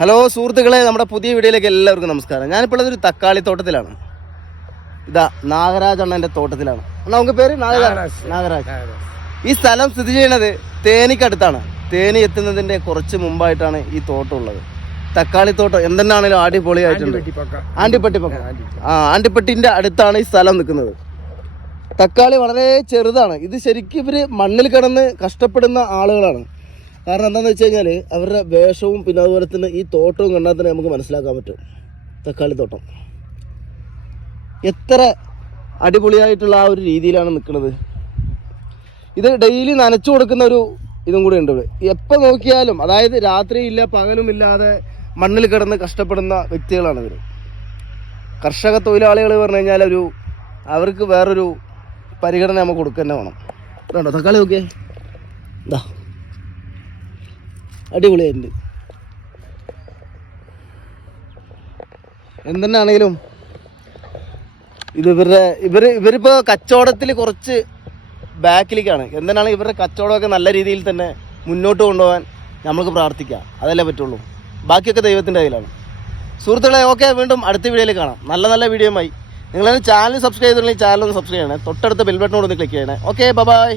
Hello സുഹൃത്തുക്കളെ നമ്മുടെ പുതിയ വീഡിയോയിലേക്ക് എല്ലാവർക്കും നമസ്കാരം. ഞാനിപ്പോൾ ഒരു തക്കാളി തോട്ടത്തിലാണ്. ഇതാ നാഗരാജ് അണ്ണന്റെ തോട്ടത്തിലാണ്. നമുക്ക് പേര്? നാഗരാജ്. നാഗരാജ്. ഈ സ്ഥലം സ്ഥിതി ചെയ്യുന്നത് തേനിക്കടുത്താണ് തേനി എത്തുന്നതിന്റെ കുറച്ച് മുമ്പായിട്ടാണ് ഈ തോട്ടം ഉള്ളത്. തക്കാളി തോട്ടം എന്തെന്നാണെങ്കിലും അടിപൊളിയായിട്ടുണ്ട്. ആണ്ടിപ്പട്ടി. പക്കം ആ ആണ്ടിപ്പട്ടിന്റെ അടുത്താണ് ഈ സ്ഥലം നിൽക്കുന്നത്. തക്കാളി വളരെ ചെറുതാണ്. ഇത് ശരിക്കും ഇവർ മണ്ണിൽ കിടന്ന് കഷ്ടപ്പെടുന്ന ആളുകളാണ്. കാരണം എന്താണെന്ന് വെച്ച് കഴിഞ്ഞാൽ അവരുടെ വേഷവും പിന്നെ അതുപോലെ തന്നെ ഈ തോട്ടവും കണ്ടാൽ തന്നെ നമുക്ക് മനസ്സിലാക്കാൻ പറ്റും. തക്കാളി തോട്ടം. എത്ര അടിപൊളിയായിട്ടുള്ള ആ ഒരു രീതിയിലാണ് നിൽക്കുന്നത് ഇത് ഡെയിലി നനച്ചു കൊടുക്കുന്ന ഒരു ഇതും കൂടെ ഉണ്ട് ഇവിടെ. എപ്പോൾ നോക്കിയാലും അതായത് രാത്രിയില്ല പകലും ഇല്ലാതെ മണ്ണിൽ കിടന്ന് കഷ്ടപ്പെടുന്ന വ്യക്തികളാണ് ഇവർ കർഷക തൊഴിലാളികൾ പറഞ്ഞു കഴിഞ്ഞാൽ ഒരു അവർക്ക് വേറൊരു പരിഗണന നമുക്ക് കൊടുക്കുക തന്നെ വേണം. ഇതുണ്ടോ? തക്കാളി നോക്കിയേ. ഇതാ. അടിപൊളിയായിട്ടുണ്ട്. എന്തെന്നാണെങ്കിലും ഇത് ഇവരുടെ ഇവർ ഇവരിപ്പോൾ കച്ചവടത്തിൽ കുറച്ച് ബാക്കിലേക്കാണ്. എന്തിനാണ് ഇവരുടെ കച്ചവടമൊക്കെ നല്ല രീതിയിൽ തന്നെ മുന്നോട്ട് കൊണ്ടുപോകാൻ നമ്മൾക്ക് പ്രാർത്ഥിക്കാം. അതല്ലേ പറ്റുള്ളൂ. ബാക്കിയൊക്കെ ദൈവത്തിന്റെ കയ്യിലാണ്. സുഹൃത്തുക്കളെ ഓക്കെ വീണ്ടും അടുത്ത വീഡിയോയിൽ കാണാം. നല്ല നല്ല വീഡിയോയുമായി. നിങ്ങളെ ചാനൽ സബ്സ്ക്രൈബ് ചെയ്തിട്ടുണ്ടെങ്കിൽ ചാനൽ ഒന്ന് സബ്സ്ക്രൈബ് ചെയ്യണേ. തൊട്ടടുത്ത ബെൽ ഒന്ന് ക്ലിക്ക് ചെയ്യണേ. Okay bye.